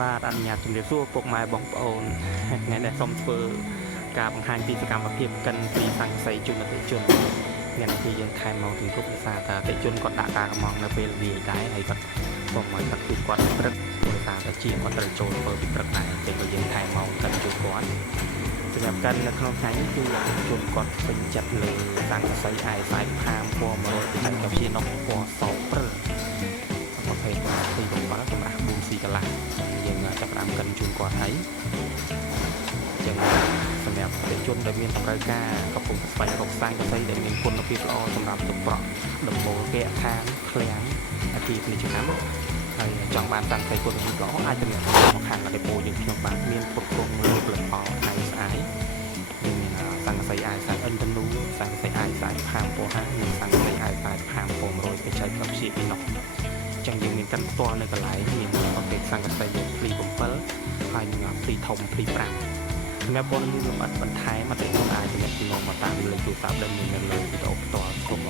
បាទអនុញ្ញាតជំរាបសួរពុកម៉ែបងប្អូនថ្ងៃនេះសូមធ្វើការបង្ហាញពីសកម្មភាពកិនពីសង្កសីជនអតិជនថ្ងៃនេះគឺយើងខែមកถึงគ្រប់ភាសាតាអតិជនគាត់ដាក់ការកំងនៅពេលល្ងាចដែរហើយគាត់សូមឲ្យគាត់គឺគាត់ព្រឹកដោយសារតែជាគាត់ត្រូវចូលធ្វើពីព្រឹកដែរអញ្ចឹងក៏យើងខែមកកិនជួយគាត់សម្រាប់កិននៅក្នុងថ្ងៃនេះគឺអតិជនគាត់ពេញចិត្តលើសង្កសីអាយសាយផាមពណ៌100ហើយក៏ជានំពណ៌សព្រិលប្រភេទទី7សម្រាប់4ស៊ីកន្លះយើងចាប់ផ្ដើមកិនជូនគាត់ហើយចឹងសម្រាប់ប្រជាជនដែលមានតម្រូវការកំពុងស្វែងរកសង្កសីដែលមានគុណភាពល្អសម្រាប់ទឹកប្រក់ដំបូលគេឋានឃ្លាំងអាគារពាណិជ្ជកម្មហើយចង់បានសង្កសីគុណភាពល្អអាចទំនាក់ទំនងមកខាងដេប៉ូយើងខ្ញុំបានមានគ្រប់គ្រងលើផលិតផលឯស្អាយមានសង្កសីអាយសាយអិនតនូសង្កសីអាយសាយផាមពណ៌ហានិងសង្កសីអាយសាយផាមពណ៌100បច្ចេកវិទ្យាពីនោះចឹងយើងមានកាន់ផ្ទាល់នៅកន្លែងមានប្រភេទសង្កសីភ្លី7ហើយនឹងភ្លីធំភ្លី5សម្រាប់បងលម្អិតបន្ថែមអតិថិជនអាចទំនាក់ទំនងមកតាមលេខទូរស័ព្ទដែលមាននៅលើវីដេអូផ្ទាល់គ្រប់